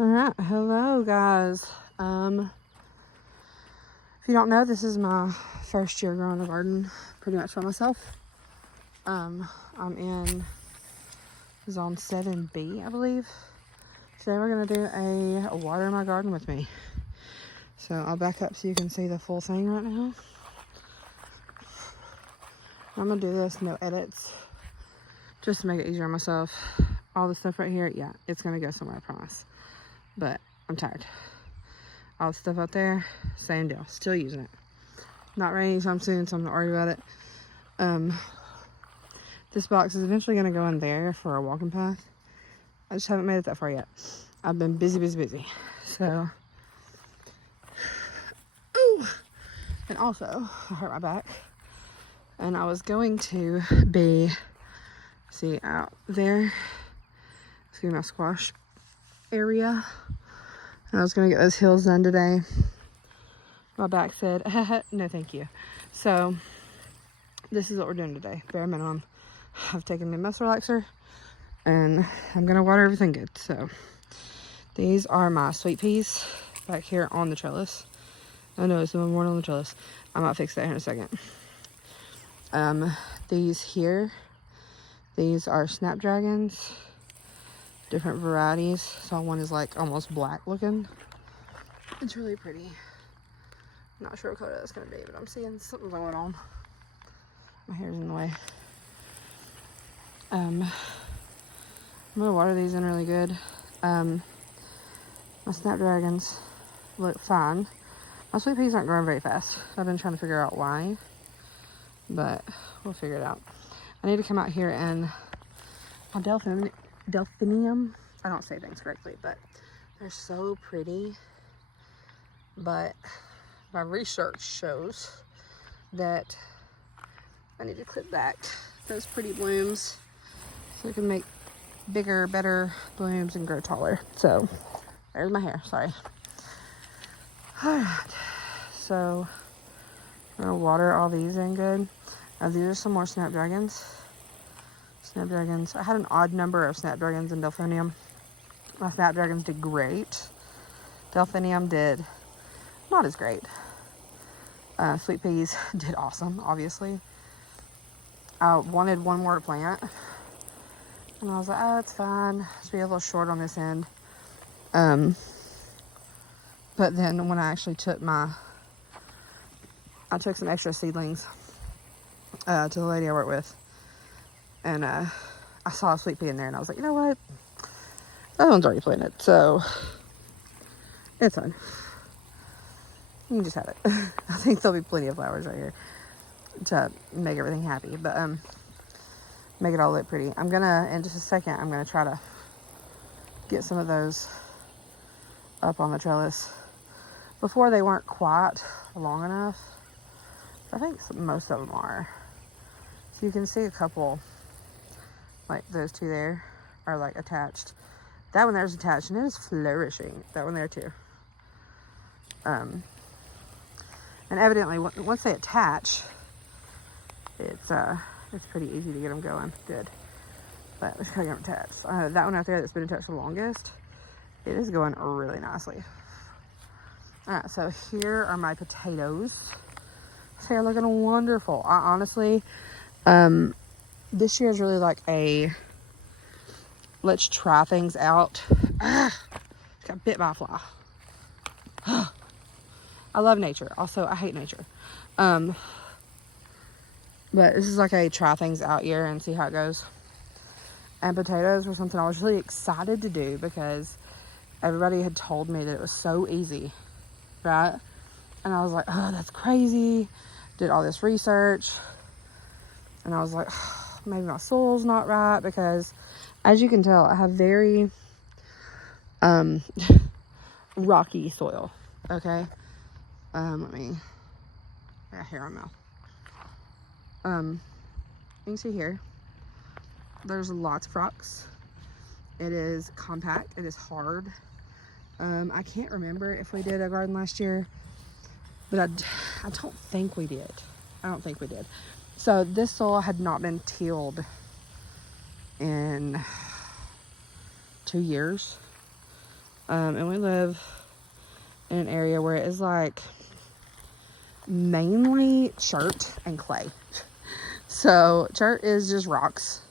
Alright, hello guys. If you don't know, this is my first year growing a garden pretty much by myself. I'm in zone 7B, I believe. Today we're gonna do a water my garden with me. So I'll back up so you can see the full thing right now. I'm gonna do this, no edits, just to make it easier on myself. All the stuff right here, yeah, it's gonna go somewhere, I promise. But I'm tired. All the stuff out there, same deal, still using it. Not raining anytime soon, so I'm not worried about it. This box is eventually gonna go in there for a walking path. I just haven't made it that far yet. I've been busy. So, ooh. And also, I hurt my back. And I was going to be, see out there, see my squash area. And I was gonna get those hills done today. My back said, no thank you. So, this is what we're doing today, bare minimum. I've taken my muscle relaxer and I'm gonna water everything good. So these are my sweet peas back here on the trellis. I know some of them weren't on the trellis. I might fix that here in a second. These here, these are snapdragons, different varieties. So one is like almost black looking. It's really pretty. Not sure what color that's gonna be, but I'm seeing something going on. My hair's in the way. I'm gonna water these in really good. My snapdragons look fine. My sweet peas aren't growing very fast. I've been trying to figure out why, but we'll figure it out. I need to come out here and my delphinium. I don't say things correctly, but they're so pretty. But my research shows that I need to clip back those pretty blooms so I can make bigger, better blooms and grow taller. So there's my hair, sorry. All right, so I'm gonna water all these in good. These are some more snapdragons. I had an odd number of snapdragons and delphinium. My snapdragons did great. Delphinium did not as great. Sweet peas did awesome, obviously. I wanted one more to plant. And I was like, oh, it's fine. Just be a little short on this end. But then when I actually took I took some extra seedlings to the lady I work with. And I saw a sweet pea in there and I was like, you know what? That one's already planted. So it's fine. You can just have it. I think there'll be plenty of flowers right here to make everything happy. But make it all look pretty. I'm gonna, in just a second, I'm gonna try to get some of those up on the trellis. Before they weren't quite long enough. I think most of them are. So you can see a couple, like those two there, are like attached. That one there's attached and it is flourishing. That one there too. And evidently once they attach, it's pretty easy to get them going. Good. But let's try to get them attached. That one out there that's been attached the longest, it is going really nicely. All right, so here are my potatoes. They're looking wonderful. I honestly, this year is really like a let's try things out. Got bit by a fly. I love nature. Also, I hate nature. But this is like a try things out year and see how it goes. And potatoes were something I was really excited to do because everybody had told me that it was so easy, right? And I was like, oh, that's crazy. Did all this research. And I was like, oh, maybe my soil's not right because as you can tell, I have very rocky soil. Okay. Let me, yeah, hair on mouth. You can see here, there's lots of rocks. It is compact. It is hard. I can't remember if we did a garden last year, but I don't think we did. So this soil had not been tilled in 2 years. And we live in an area where it is like mainly chert and clay. So chert is just rocks,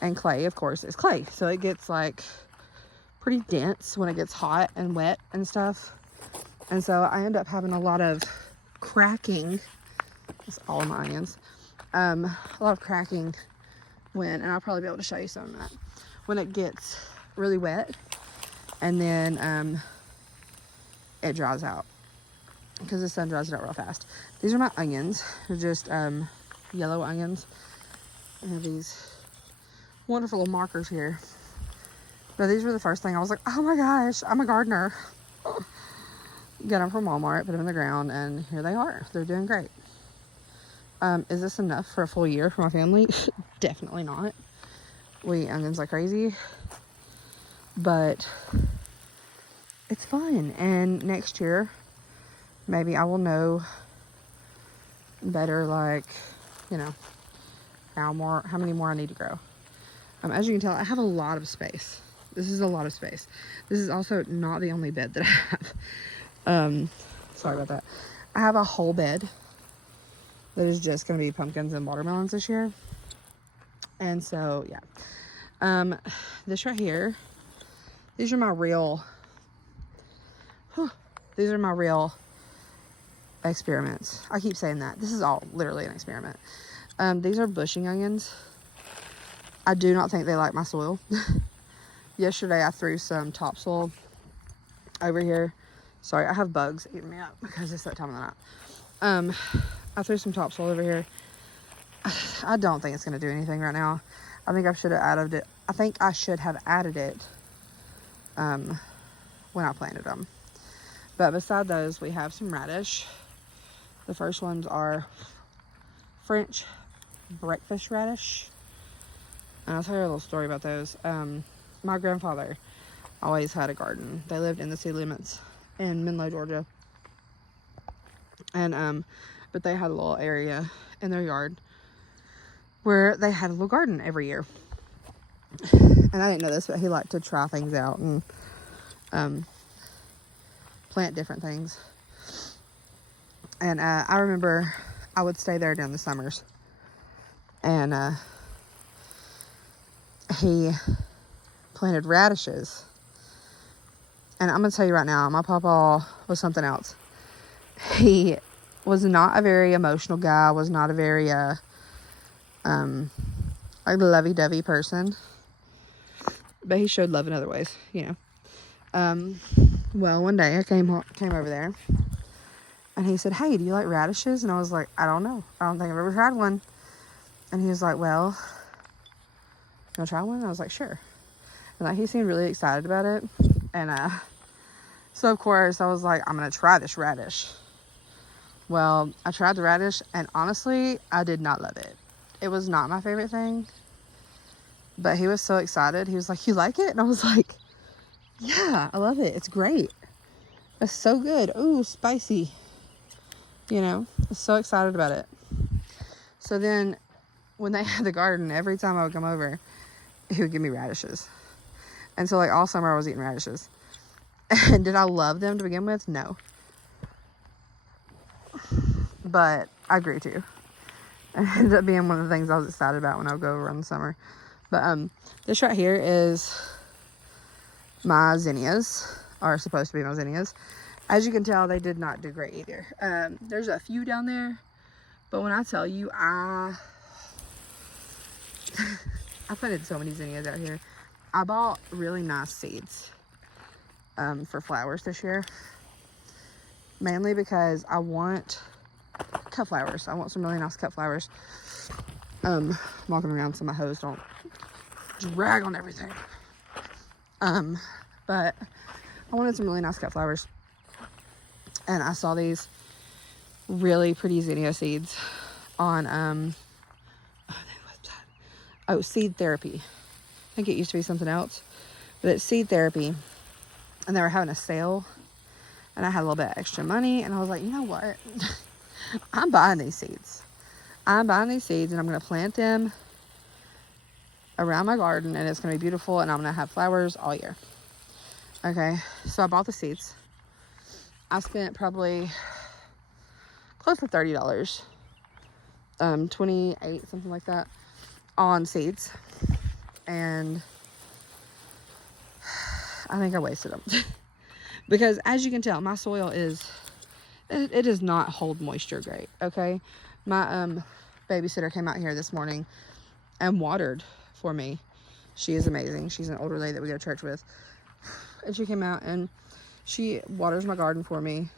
and clay, of course, is clay. So it gets like pretty dense when it gets hot and wet and stuff. And so I end up having a lot of cracking. That's all of my onions. A lot of cracking and I'll probably be able to show you some of that, when it gets really wet and then it dries out, because the sun dries it out real fast. These are my onions. They're just yellow onions. I have these wonderful little markers here. But these were the first thing I was like, oh my gosh, I'm a gardener. Get them from Walmart, put them in the ground, and here they are. They're doing great. Is this enough for a full year for my family? Definitely not. We eat onions like crazy. But it's fun. And next year, maybe I will know better, like, you know, how many more I need to grow. As you can tell, I have a lot of space. This is a lot of space. This is also not the only bed that I have. Sorry about that. I have a whole bed that is just going to be pumpkins and watermelons this year. And so, yeah. This right here, these are my real experiments. I keep saying that. This is all literally an experiment. These are bushing onions. I do not think they like my soil. Yesterday I threw some topsoil over here. Sorry, I have bugs eating me up because it's that time of the night. I threw some topsoil over here. I don't think it's going to do anything right now. I think I should have added it. I think I should have added it when I planted them. But beside those, we have some radish. The first ones are French breakfast radish. And I'll tell you a little story about those. My grandfather always had a garden. They lived in the city limits in Menlo, Georgia. And but they had a little area in their yard where they had a little garden every year. And I didn't know this, but he liked to try things out and plant different things. And I remember I would stay there during the summers. And he planted radishes. And I'm going to tell you right now, my papa was something else. He was not a very emotional guy, was not a very like lovey-dovey person. But he showed love in other ways, you know. Well, one day I came over there, and he said, hey, do you like radishes? And I was like, I don't know. I don't think I've ever tried one. And he was like, well, you want to try one? And I was like, sure. And like, he seemed really excited about it. And so of course I was like, I'm going to try this radish. Well, I tried the radish, and honestly, I did not love it. It was not my favorite thing. But he was so excited. He was like, you like it? And I was like, yeah, I love it. It's great. It's so good. Ooh, spicy. You know, I was so excited about it. So then when they had the garden, every time I would come over, he would give me radishes. And so like all summer I was eating radishes. And did I love them to begin with? No. But I grew to. And it ended up being one of the things I was excited about when I would go over in the summer. But this right here is my zinnias, are supposed to be my zinnias. As you can tell, they did not do great either. There's a few down there, but when I tell you, I planted so many zinnias out here. I bought really nice seeds for flowers this year, mainly because I want cut flowers. I want some really nice cut flowers. I'm walking around so my hose don't drag on everything. But I wanted some really nice cut flowers, and I saw these really pretty zinnia seeds on Seed Therapy. I think it used to be something else, but it's Seed Therapy, and they were having a sale, and I had a little bit of extra money, and I was like, you know what? I'm buying these seeds. I'm buying these seeds, and I'm going to plant them around my garden, and it's going to be beautiful, and I'm going to have flowers all year. Okay, so I bought the seeds. I spent probably close to $30, 28, something like that, on seeds. And I think I wasted them. Because as you can tell, my soil it does not hold moisture great, okay? My babysitter came out here this morning and watered for me. She is amazing. She's an older lady that we go to church with. And she came out and she waters my garden for me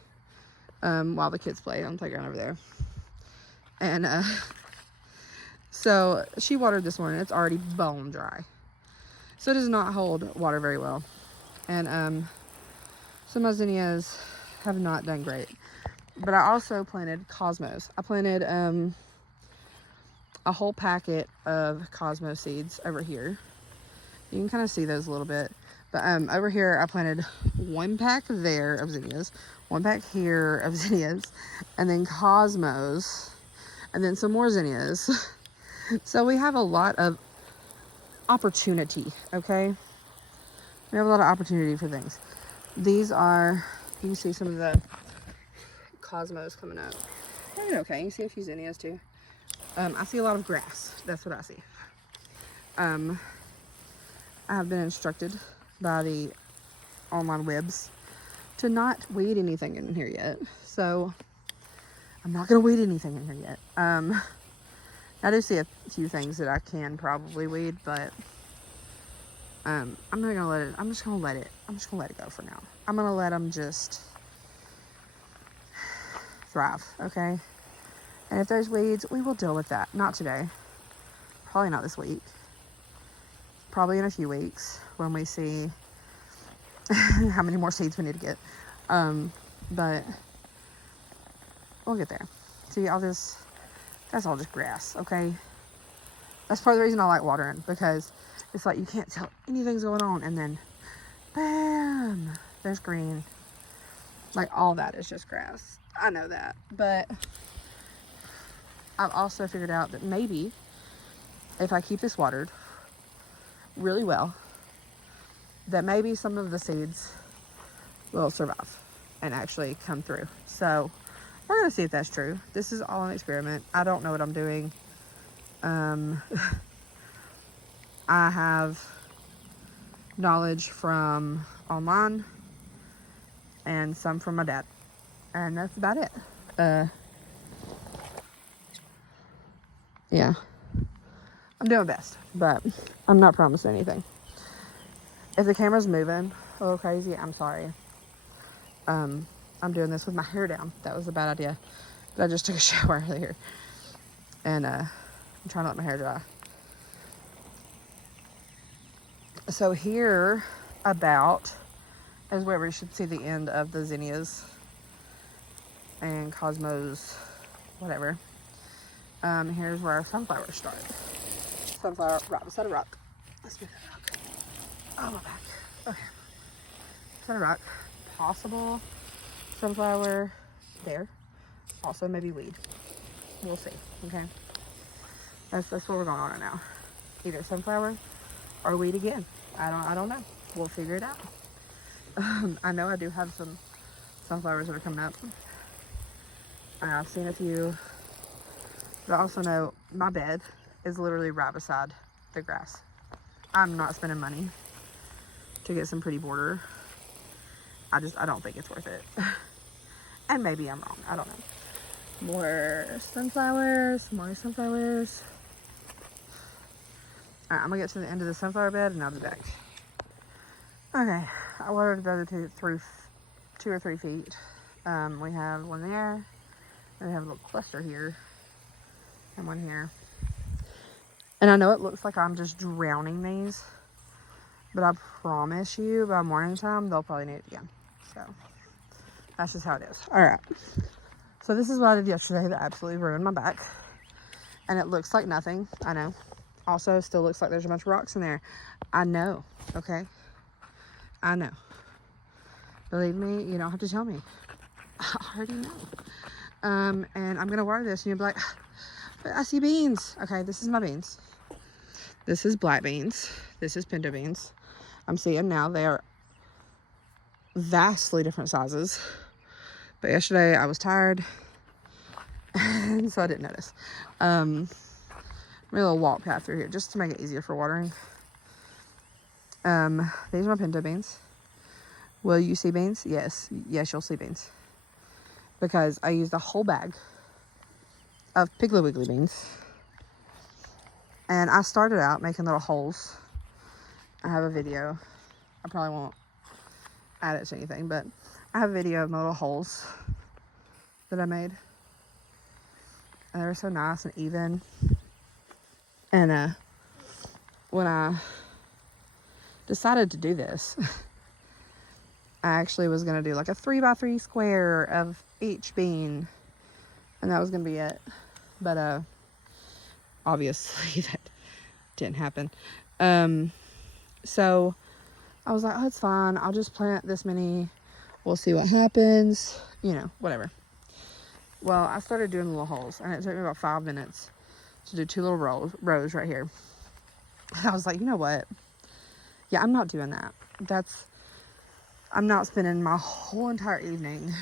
while the kids play on the playground over there. And so she watered this morning. It's already bone dry. So it does not hold water very well. And some of my zinnias have not done great. But I also planted cosmos. I planted a whole packet of cosmos seeds over here. You can kind of see those a little bit. But over here, I planted one pack there of zinnias, one pack here of zinnias, and then cosmos, and then some more zinnias. So we have a lot of opportunity, okay? We have a lot of opportunity for things. These are, you can see some of the cosmos coming up. Okay, you can see a few zinnias too. I see a lot of grass. That's what I see. I have been instructed by the online webs to not weed anything in here yet. So I'm not going to weed anything in here yet. I do see a few things that I can probably weed, but I'm not going to let it. I'm just going to let it go for now. I'm going to let them just thrive, okay? And if there's weeds, we will deal with that. Not today. Probably not this week. Probably in a few weeks when we see how many more seeds we need to get. But we'll get there. See, that's all just grass, okay? That's part of the reason I like watering, because it's like you can't tell anything's going on, and then bam, there's green. Like, all that is just grass. I know that, but I've also figured out that maybe if I keep this watered really well, that maybe some of the seeds will survive and actually come through. So we're going to see if that's true. This is all an experiment. I don't know what I'm doing. I have knowledge from online and some from my dad, and that's about it. Yeah, I'm doing my best, but I'm not promising anything. If the camera's moving a little crazy, I'm sorry. I'm doing this with my hair down. That was a bad idea, but I just took a shower earlier, and I'm trying to let my hair dry. So here about is where we should see the end of the zinnias and cosmos, whatever. Here's where our sunflowers start. Sunflower right beside a rock. Let's get that rock. Oh, my back. Okay. Beside a rock. Possible sunflower there. Also maybe weed. We'll see. Okay. That's what we're going on right now. Either sunflower or weed again. I don't know. We'll figure it out. I know I do have some sunflowers that are coming up. I've seen a few. But I also know my bed is literally right beside the grass. I'm not spending money to get some pretty border. I don't think it's worth it. And maybe I'm wrong. I don't know. More sunflowers. Alright, I'm gonna get to the end of the sunflower bed and I'll be back. Okay, I watered the other two through 2 or 3 feet. We have one there. And we have a little cluster here. And one here. And I know it looks like I'm just drowning these, but I promise you by morning time they'll probably need it again. So that's just how it is. All right. So this is what I did yesterday that absolutely ruined my back. And it looks like nothing. I know. Also, still looks like there's a bunch of rocks in there. I know. Okay. I know. Believe me, you don't have to tell me. I already know. And I'm gonna water this, and you'll be like, I see beans. Okay, this is my beans. This is black beans. This is pinto beans. I'm seeing now they are vastly different sizes. But yesterday I was tired, and so I didn't notice. Made a little walk path through here just to make it easier for watering. These are my pinto beans. Will you see beans? Yes, you'll see beans. Because I used a whole bag of Piggly Wiggly beans. And I started out making little holes. I have a video. I probably won't add it to anything, but I have a video of my little holes that I made. And they were so nice and even. And when I decided to do this, I actually was going to do like a 3x3 square of each bean. And that was going to be it. But obviously that didn't happen. So I was like, oh, it's fine. I'll just plant this many. We'll see what happens. You know, whatever. Well, I started doing little holes, and it took me about 5 minutes to do 2 little rows right here. And I was like, you know what? Yeah, I'm not doing that. I'm not spending my whole entire evening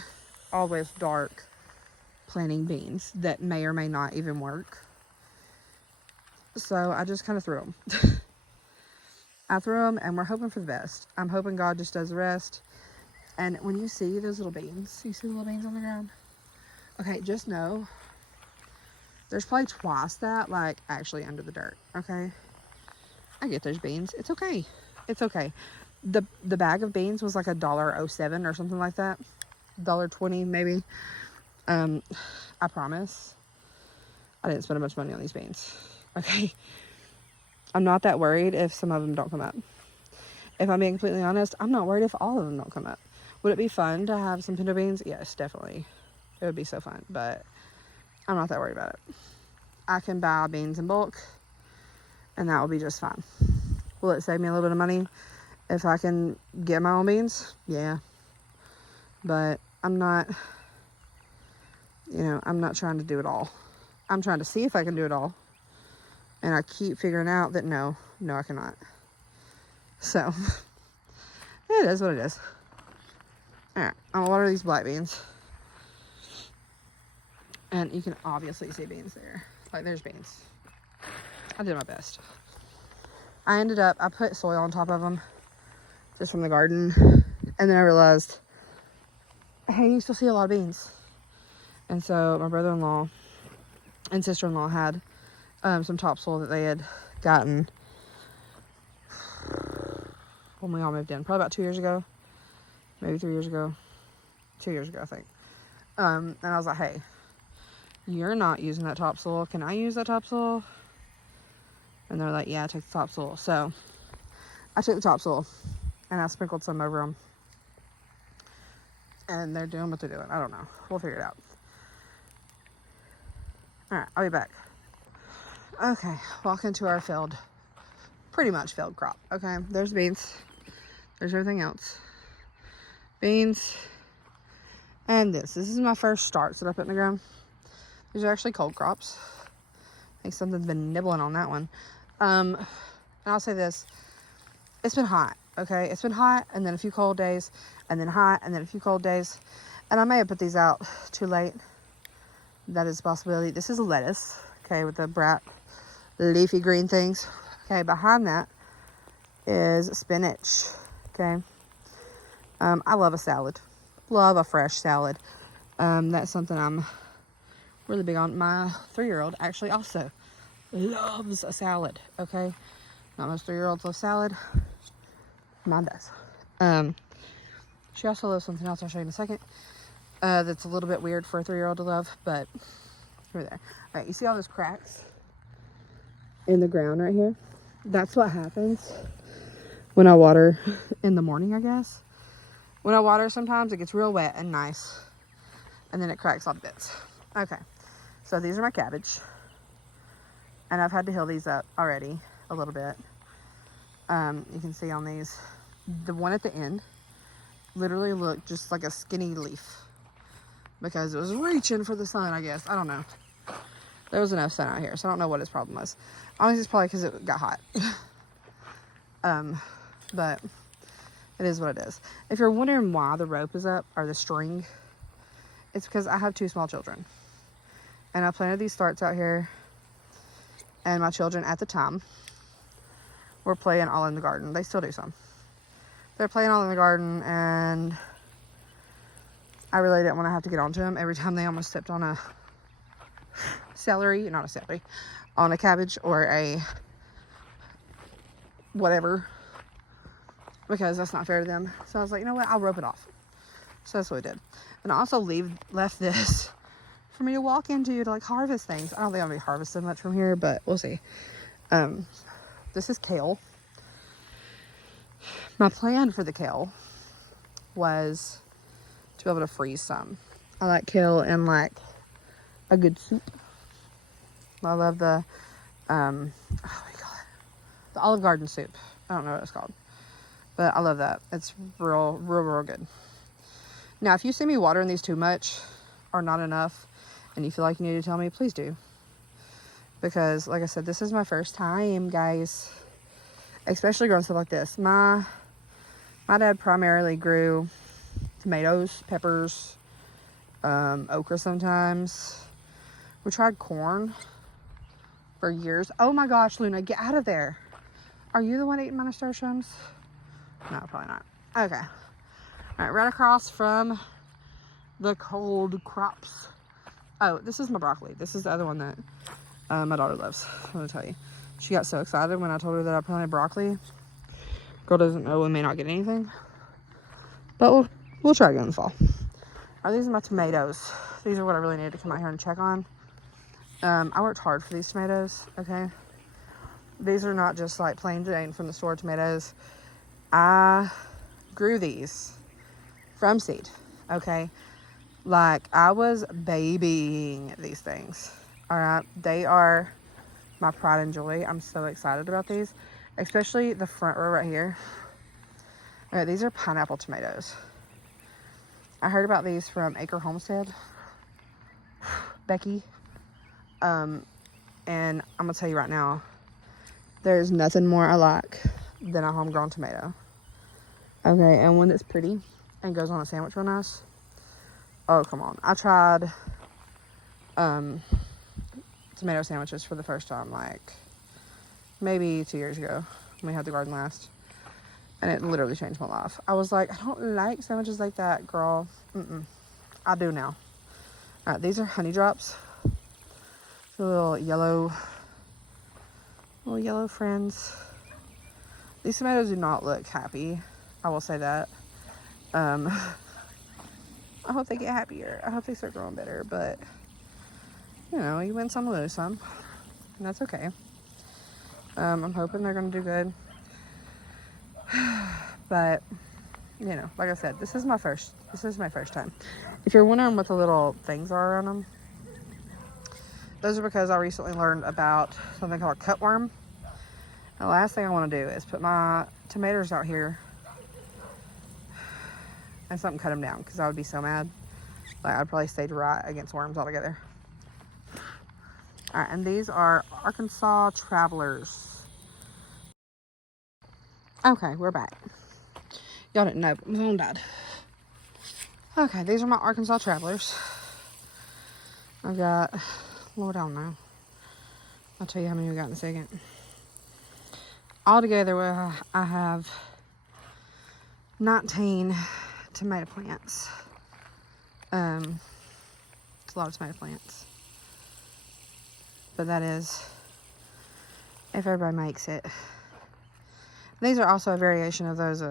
always dark planting beans that may or may not even work. So I just kind of threw them. I threw them, and we're hoping for the best. I'm hoping God just does the rest. And when you see those little beans, you see the little beans on the ground? Okay, just know there's probably twice that, like, actually under the dirt, okay? I get those beans. It's okay. It's okay. The bag of beans was like $1.07 or something like that. $1.20 maybe. I promise I didn't spend a bunch of money on these beans, okay? I'm not that worried if some of them don't come up. If I'm being completely honest, I'm not worried if all of them don't come up. Would it be fun to have some pinto beans? Yes, definitely. It would be so fun, but I'm not that worried about it. I can buy beans in bulk, and that will be just fine. Will it save me a little bit of money if I can get my own beans? Yeah. But I'm not, I'm not trying to do it all. I'm trying to see if I can do it all. And I keep figuring out that no, I cannot. So, it is what it is. Alright, I'm gonna water these black beans. And you can obviously see beans there. Like, there's beans. I did my best. I put soil on top of them, just from the garden. And then I realized, hey, you still see a lot of beans. And so my brother-in-law and sister-in-law had some topsoil that they had gotten when we all moved in, probably about 2 years ago, maybe 3 years ago, 2 years ago, I think. And I was like, hey, you're not using that topsoil. Can I use that topsoil? And they're like, yeah, take the topsoil. So I took the topsoil and I sprinkled some over them. And they're doing what they're doing. I don't know. We'll figure it out. All right, I'll be back. Okay, walk into our pretty much failed crop. Okay, there's beans. There's everything else. Beans. And this is my first starts that I put in the ground. These are actually cold crops. I think something's been nibbling on that one. And I'll say this. It's been hot, okay? It's been hot, and then a few cold days, and then hot, and then a few cold days. And I may have put these out too late. That is a possibility. This is lettuce, okay, with the bright leafy green things. Okay, behind that is spinach, okay? I love a salad. Love a fresh salad. That's something I'm really big on. My 3-year-old actually also loves a salad, okay? Not most 3-year-olds love salad. Mine does. She also loves something else I'll show you in a second. That's a little bit weird for a 3-year-old to love, but we're there. All right, you see all those cracks in the ground right here? That's what happens when I water in the morning, I guess. When I water, sometimes it gets real wet and nice, and then it cracks all to bits. Okay, so these are my cabbage, and I've had to heal these up already a little bit. You can see on these, the one at the end literally looked just like a skinny leaf because it was reaching for the sun, I guess. I don't know. There was enough sun out here, so I don't know what its problem was. Honestly, it's probably because it got hot. But It is what it is. If you're wondering why the rope is up, or the string, it's because I have 2 small children. And I planted these starts out here. And my children at the time were playing all in the garden. They still do some. They're playing all in the garden, and I really didn't want to have to get onto them every time they almost stepped on a celery, not a celery, on a cabbage or a whatever, because that's not fair to them. So I was like, you know what, I'll rope it off. So that's what we did. And I also left this for me to walk into to like harvest things. I don't think I'm gonna be harvesting much from here, but we'll see. This is kale. My plan for the kale was to be able to freeze some. I like kale in like a good soup. I love the what do you call it? The Olive Garden soup. I don't know what it's called, but I love that. It's real good. Now, if you see me watering these too much or not enough, and you feel like you need to tell me, please do. Because, like I said, this is my first time, guys. Especially growing stuff like this. My dad primarily grew tomatoes, peppers, okra sometimes. We tried corn for years. Oh my gosh, Luna, get out of there. Are you the one eating my nasturtiums? No, probably not. Okay. All right, right across from the cold crops. Oh, this is my broccoli. This is the other one that my daughter loves. I'm gonna tell you. She got so excited when I told her that I planted broccoli. Girl doesn't know we may not get anything, but we'll try again in the fall. All right, these are my tomatoes. These are what I really needed to come out here and check on. I worked hard for these tomatoes, okay? These are not just like plain Jane from the store tomatoes. I grew these from seed, okay? Like, I was babying these things, all right? They are my pride and joy. I'm so excited about these, especially the front row right here. All right, these are pineapple tomatoes. I heard about these from Acre Homestead, Becky. And I'm gonna tell you right now, there's nothing more I like than a homegrown tomato. Okay, and one that's pretty and goes on a sandwich real nice. Oh, come on. I tried tomato sandwiches for the first time, like, maybe 2 years ago when we had the garden last. And it literally changed my life. I was like, I don't like sandwiches like that, girl. I do now. All right, these are honey drops. The little yellow friends. These tomatoes do not look happy. I will say that. I hope they get happier. I hope they start growing better. But, you know, you win some, lose some. And that's okay. I'm hoping they're going to do good. But, you know, like I said, this is my first time. If you're wondering what the little things are on them, those are because I recently learned about something called cutworm. The last thing I want to do is put my tomatoes out here and something cut them down, because I would be so mad. Like, I'd probably stage right against worms altogether. All right, and these are Arkansas Travelers. Okay, we're back. Y'all didn't know, but my phone died. Okay, these are my Arkansas Travelers. I've got, Lord, I don't know. I'll tell you how many we got in a second. Altogether, I have 19 tomato plants. It's a lot of tomato plants. But that is if everybody makes it. These are also a variation of those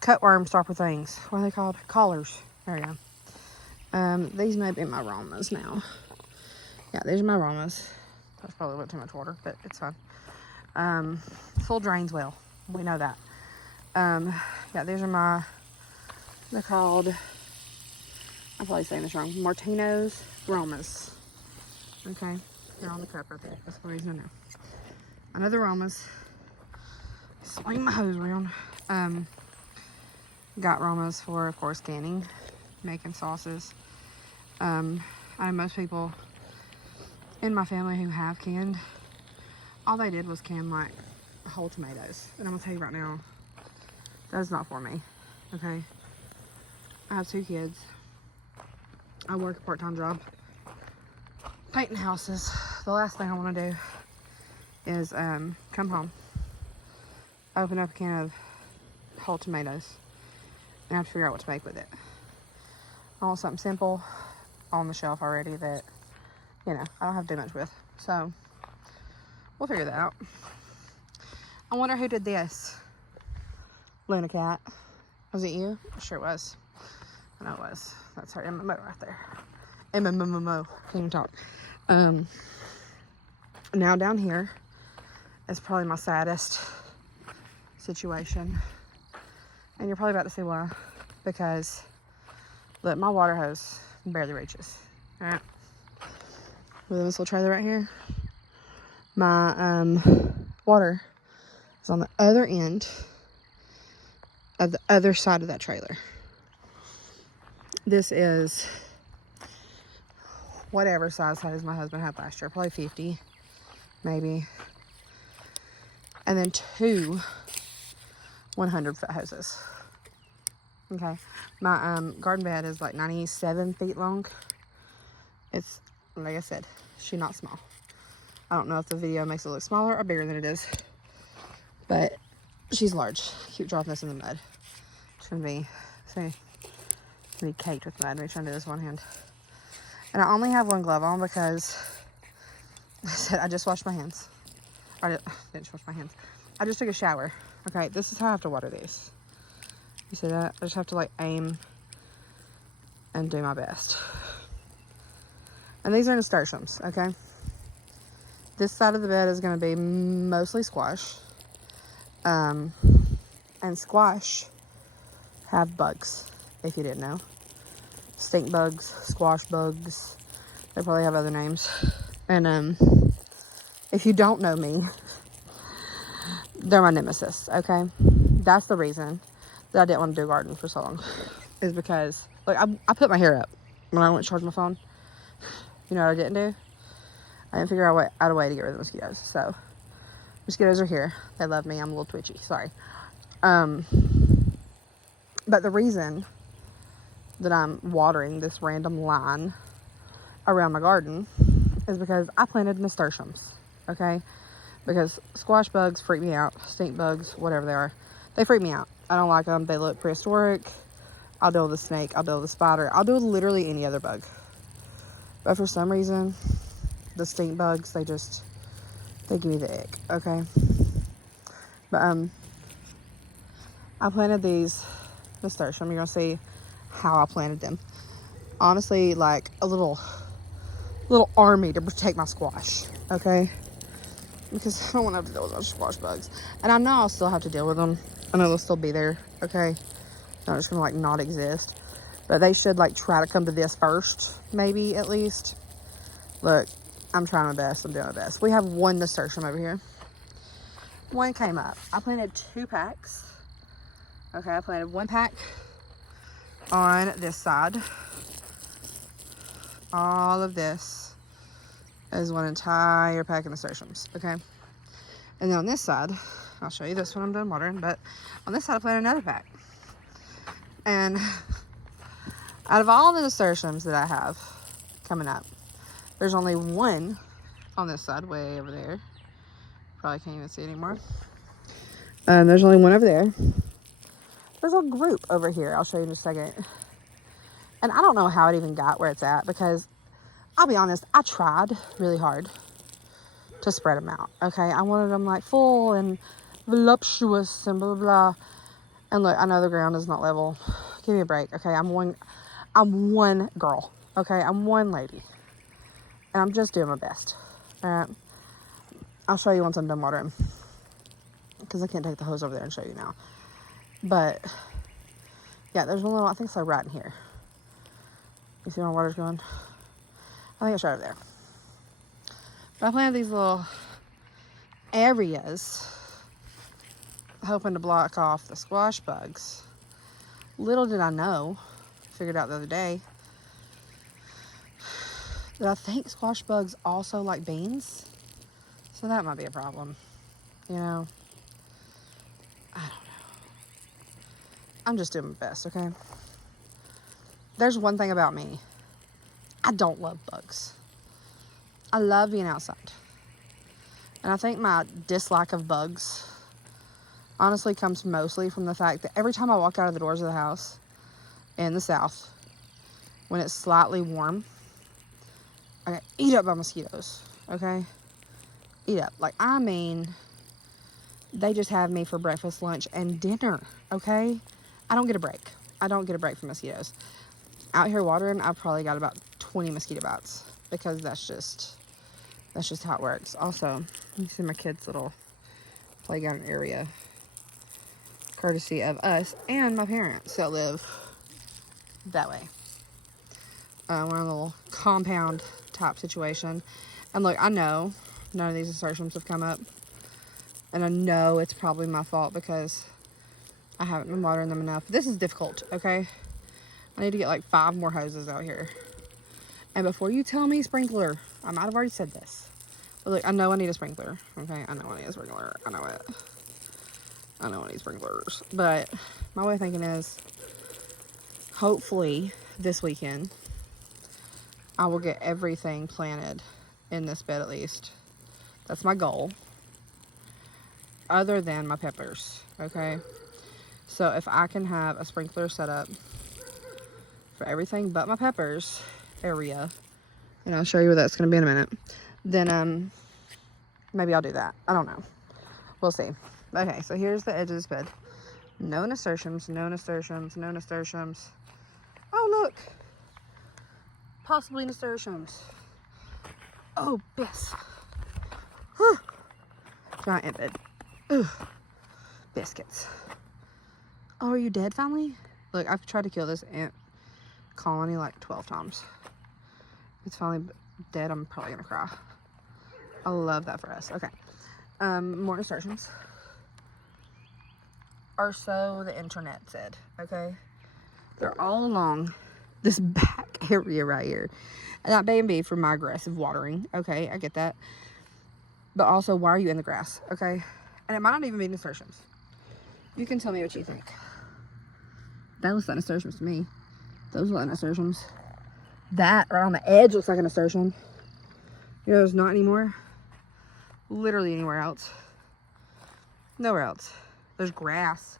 cutworm stopper things. What are they called? Collars. There we go. These may be my Romas now. Yeah, these are my Romas. That's probably a little too much water, but it's fine. Full drains well. We know that. Yeah, these are they're called, I'm probably saying this wrong, Martino's Romas. Okay, they're on the cup right there. That's what he's in there. Another Romas. Swing my hose around. Got Romas for, of course, canning, making sauces. I know most people in my family who have canned, all they did was can like whole tomatoes. And I'm gonna tell you right now, That's not for me, okay? I have 2 kids. I work a part-time job painting houses. The last thing I want to do is come home, open up a can of whole tomatoes, and have to figure out what to make with it. I want something simple on the shelf already that, you know, I don't have to do much with. So we'll figure that out. I wonder who did this. Luna Cat. Was it you? Sure it was. I know it was. That's her MMO right there. MMO. Can't even talk. Now down here is probably my saddest situation. And you're probably about to see why. Because, look, my water hose barely reaches. Alright. With this little trailer right here, my water is on the other end of the other side of that trailer. This is whatever size hose my husband had last year, probably 50, maybe. And then 2 100-foot hoses. Okay, my garden bed is like 97 feet long. It's, like I said, she's not small. I don't know if the video makes it look smaller or bigger than it is, but she's large. Keep dropping this in the mud. It's gonna be, caked with mud. Let me try to do this one hand. And I only have one glove on because I said I just washed my hands. I didn't wash my hands. I just took a shower. Okay, this is how I have to water these. You see that? I just have to like aim and do my best. And these are nasturtiums, okay? This side of the bed is going to be mostly squash. And squash have bugs, if you didn't know. Stink bugs, squash bugs. They probably have other names. And if you don't know me, they're my nemesis, okay? That's the reason that I didn't want to do garden for so long. Is because, like, I put my hair up when I went to charge my phone. You know what I didn't do? I didn't figure out a way to get rid of the mosquitoes. So, mosquitoes are here. They love me. I'm a little twitchy. Sorry. But the reason that I'm watering this random line around my garden is because I planted nasturtiums. Okay? Because squash bugs freak me out. Stink bugs, whatever they are. They freak me out. I don't like them. They look prehistoric. I'll deal with a snake. I'll deal with a spider. I'll deal with literally any other bug. But for some reason, the stink bugs, they give me the ick, okay? But, I planted these nasturtium. You're gonna see how I planted them. Honestly, like a little army to protect my squash, okay? Because I don't want to have to deal with those squash bugs. And I know I'll still have to deal with them. I know they'll still be there, okay? They're just gonna like not exist. But they should like try to come to this first, maybe at least. Look, I'm trying my best. I'm doing my best. We have 1 nasturtium over here. 1 came up. I planted 2 packs. Okay, I planted 1 pack on this side. All of this is 1 entire pack of nasturtiums, okay? And then on this side, I'll show you this when I'm done watering, but on this side I planted another pack. And out of all the nasturtiums that I have coming up, there's only 1 on this side, way over there. Probably can't even see it anymore. There's only 1 over there. There's a group over here. I'll show you in just a second. And I don't know how it even got where it's at because, I'll be honest, I tried really hard to spread them out, okay? I wanted them like full and voluptuous and blah, blah, blah. And look, I know the ground is not level. Give me a break, okay? I'm one girl, okay? I'm 1 lady. And I'm just doing my best, all right? I'll show you once I'm done watering. Because I can't take the hose over there and show you now. But, yeah, there's 1 little, I think it's like right in here. You see where my water's going? I think it's right over there. But I planted these little areas, hoping to block off the squash bugs. Little did I know, figured out the other day, that I think squash bugs also like beans. So that might be a problem. You know, I don't know. I'm just doing my best, okay? There's one thing about me. I don't love bugs. I love being outside. And I think my dislike of bugs honestly comes mostly from the fact that every time I walk out of the doors of the house in the South, when it's slightly warm, I get eat up by mosquitoes, okay? Eat up. Like, I mean, they just have me for breakfast, lunch, and dinner, okay? I don't get a break. I don't get a break from mosquitoes. Out here watering, I've probably got about 20 mosquito bites because that's just how it works. Also, you see my kids' little playground area, courtesy of us and my parents that live that way. We're in a little compound type situation. And look, I know none of these assertions have come up. And I know it's probably my fault because I haven't been watering them enough. This is difficult, okay? I need to get like 5 more hoses out here. And before you tell me sprinkler, I might have already said this. But look, I know I need a sprinkler, okay? I know I need a sprinkler. I know it. I know I need sprinklers. But my way of thinking is, hopefully this weekend, I will get everything planted in this bed at least. That's my goal. Other than my peppers, okay? So if I can have a sprinkler set up for everything but my peppers area, and I'll show you what that's going to be in a minute, then maybe I'll do that. I don't know. We'll see. Okay, so here's the edge of this bed. No nasturtiums, no nasturtiums, no nasturtiums. Oh, look. Possibly nasturtiums. Oh, Bess. Whew. Giant bed. Ugh. Biscuits. Oh, are you dead finally? Look, I've tried to kill this ant colony like 12 times. It's finally dead. I'm probably gonna cry. I love that for us. Okay. More nasturtiums. Or so the internet said, okay? They're all along this back area right here. And that may be for my aggressive watering, okay? I get that. But also, why are you in the grass, okay? And it might not even be nasturtiums. You can tell me what you think. That looks like nasturtiums to me. Those look like nasturtiums. That right on the edge looks like a nasturtium. You know, there's not anymore. Literally anywhere else. Nowhere else. There's grass.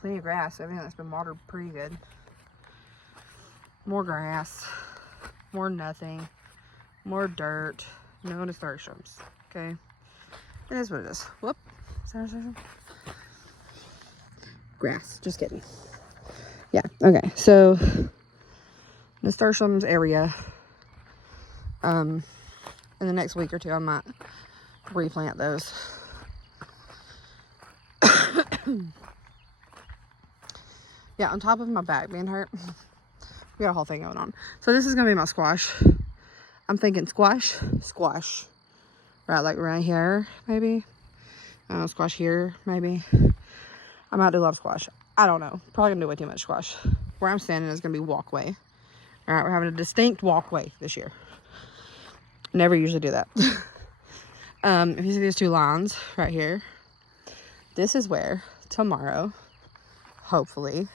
Plenty of grass. Everything that's been watered pretty good. More grass. More nothing. More dirt. No nasturtiums. Okay. It is what it is. Whoop. Is that nasturtium? Grass. Just kidding. Yeah. Okay. So, nasturtiums area. In the next week or two, I might replant those. Yeah, on top of my back being hurt, we got a whole thing going on. So this is gonna be my squash. I'm thinking squash. Right, like right here, maybe. Squash here, maybe. I might do a lot of squash. I don't know. Probably gonna do way too much squash. Where I'm standing is gonna be walkway. All right, we're having a distinct walkway this year. Never usually do that. If you see these 2 lines right here, this is where tomorrow, hopefully,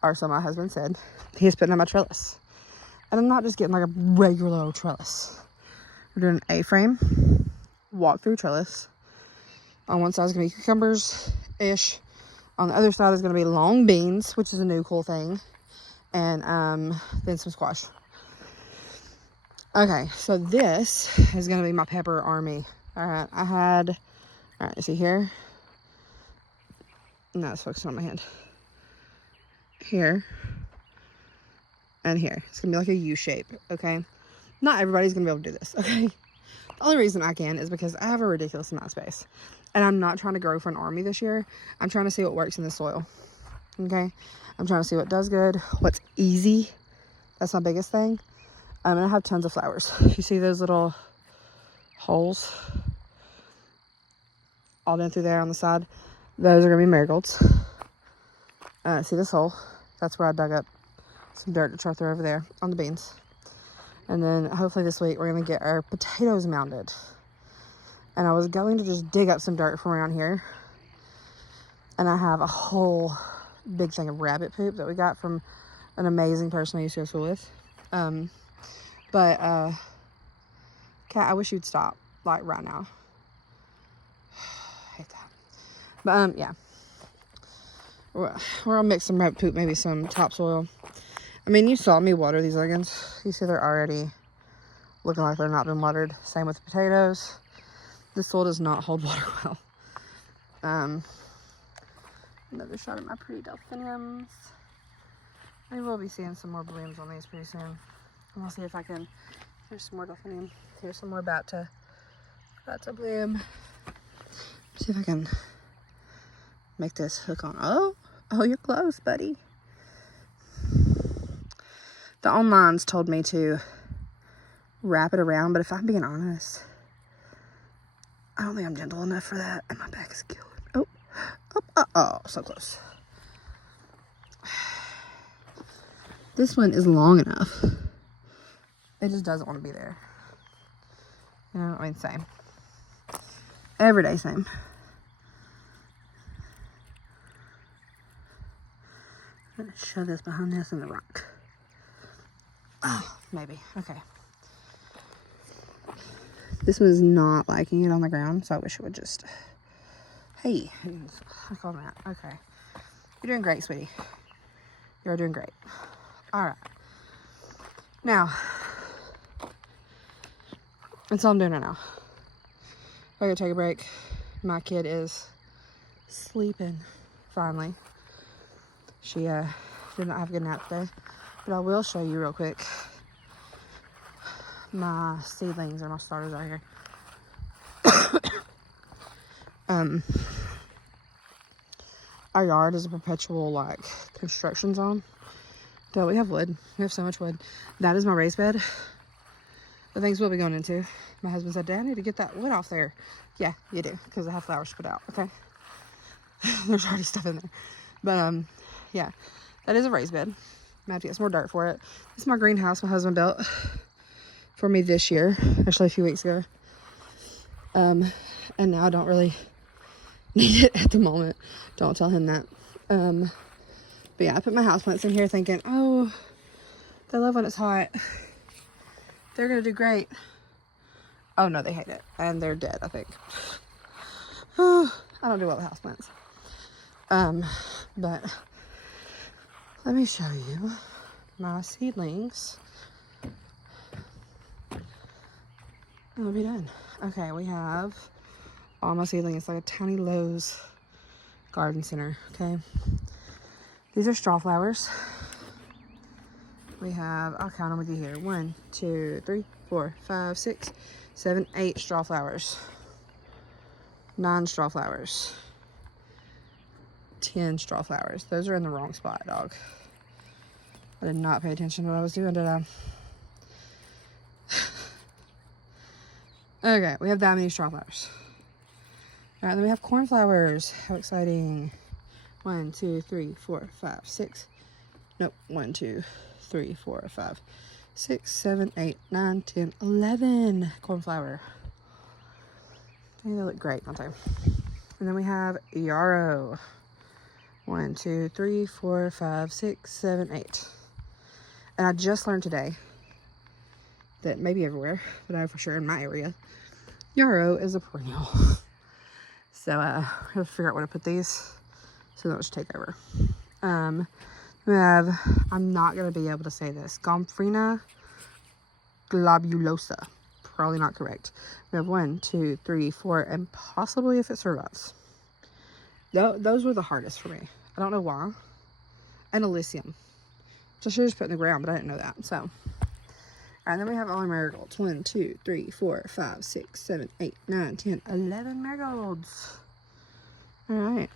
or so my husband said, he's putting on my trellis. And I'm not just getting like a regular old trellis. We're doing an A-frame, walk-through trellis. On one side is going to be cucumbers-ish. On the other side is going to be long beans, which is a new cool thing. And then some squash. Okay, so this is going to be my pepper army. Alright, alright, you see here? No, it's focused on my hand. Here. And here. It's going to be like a U shape, okay? Not everybody's going to be able to do this, okay? The only reason I can is because I have a ridiculous amount of space. And I'm not trying to grow for an army this year. I'm trying to see what works in the soil, okay? I'm trying to see what does good, what's easy. That's my biggest thing. And I have tons of flowers. You see those little holes all down through there on the side? Those are going to be marigolds. See this hole? That's where I dug up some dirt to try to throw over there on the beans. And then hopefully this week we're going to get our potatoes mounded. And I was going to just dig up some dirt from around here. And I have a whole big thing of rabbit poop that we got from an amazing person I used to go to school with. But Cat, I wish you'd stop, like, right now. I hate that. But yeah, we're gonna mix some rabbit poop, maybe some topsoil. I mean, you saw me water these leggings. You see they're already looking like they're not been watered. Same with the potatoes. The soil does not hold water well. Another shot of my pretty delphiniums. I will be seeing some more blooms on these pretty soon. And we'll see if I can. Here's some more delphinium. Here's some more about to bloom. See if I can make this hook on. Oh, you're close, buddy. The onlines told me to wrap it around, but if I'm being honest, I don't think I'm gentle enough for that, and my back is killing. Oh, so close. This one is long enough. It just doesn't want to be there. You know, I mean, same. Every day, same. I'm gonna shove this behind this in the rock. Oh, maybe. Okay. This one is not liking it on the ground, so I wish it would just... Hey, I call that. Okay. You're doing great, sweetie. You're doing great. All right. Now, that's all I'm doing right now. I'm gonna take a break. My kid is sleeping, finally. She did not have a good nap today, but I will show you real quick my seedlings or my starters out here. Our yard is a perpetual, like, construction zone. So we have wood. We have so much wood. That is my raised bed. The things we'll be going into. My husband said, Dad, I need to get that wood off there. Yeah, you do, because I have flowers to put out, okay? There's already stuff in there. But, yeah, that is a raised bed. I'm gonna have to get some more dirt for it. This is my greenhouse my husband built for me this year, actually a few weeks ago. And now I don't really need it at the moment. Don't tell him that. But yeah, I put my houseplants in here thinking, oh, they love when it's hot. They're gonna do great. Oh no, they hate it. And they're dead, I think. Oh, I don't do well with houseplants. But let me show you my seedlings. I'll be done. Okay, we have all my seedlings. It's like a tiny Lowe's garden center, okay? These are straw flowers. We have, I'll count them with you here. 1, 2, 3, 4, 5, 6, 7, 8 straw flowers. 9 straw flowers. 10 straw flowers. Those are in the wrong spot, dog. I did not pay attention to what I was doing, did I? Okay, we have that many straw flowers. All right, then we have cornflowers. How exciting. 1, 2, 3, 4, 5, 6. Nope. 1, 2, 3, 4, 5, 6, 7, 8, 9, 10, 11 cornflower. I think they look great, don't they? And then we have yarrow. 1, 2, 3, 4, 5, 6, 7, 8. And I just learned today that maybe everywhere, but I know for sure in my area, yarrow is a perennial. So I have to figure out where to put these so they'll just take over. We have, I'm not going to be able to say this, Gomphrena globulosa. Probably not correct. We have 1, 2, 3, 4, and possibly if it survives. Those were the hardest for me. I don't know why. And Elysium. So I should have just put in the ground, but I didn't know that. So, and then we have all our marigolds. 1, 2, 3, 4, 5, 6, 7, 8, 9, 10, 11 marigolds. All right.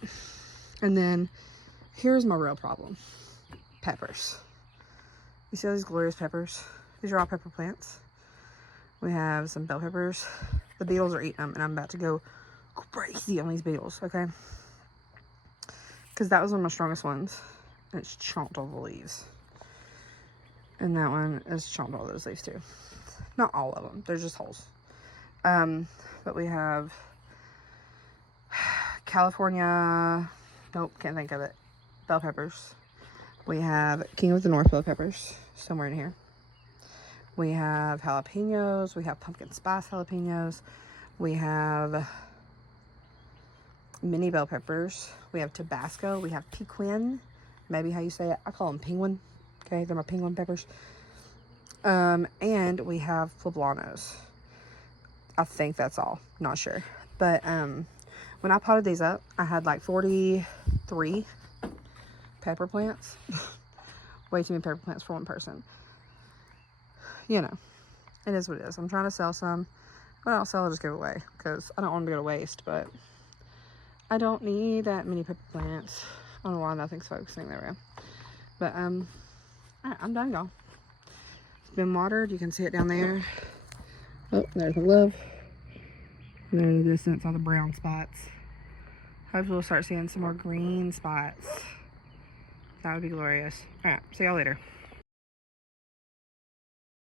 And then here's my real problem. Peppers. You see all these glorious peppers? These are all pepper plants. We have some bell peppers. The beetles are eating them, and I'm about to go crazy on these beetles, okay? Because that was one of my strongest ones. And it's chomped all the leaves. And that one is chomped all those leaves too. Not all of them. There's just holes. But we have California. Nope, can't think of it. bell peppers. We have King of the North bell peppers, somewhere in here. We have jalapenos. We have pumpkin spice jalapenos. We have mini bell peppers. We have Tabasco. We have Pequin, maybe how you say it. I call them penguin. Okay, they're my penguin peppers. And we have poblanos. I think that's all. Not sure. But when I potted these up, I had like 43 pepper plants. Way too many pepper plants for one person. You know, it is what it is. I'm trying to sell some. If I don't sell, I'll just give it away because I don't want them to go to waste. But I don't need that many pepper plants. I don't know why nothing's focusing. There we go. But alright, I'm done, y'all. It's been watered. You can see it down there. Oh, there's the glove. There in the distance, all the brown spots. Hopefully we'll start seeing some more green spots. That would be glorious. Alright, see y'all later.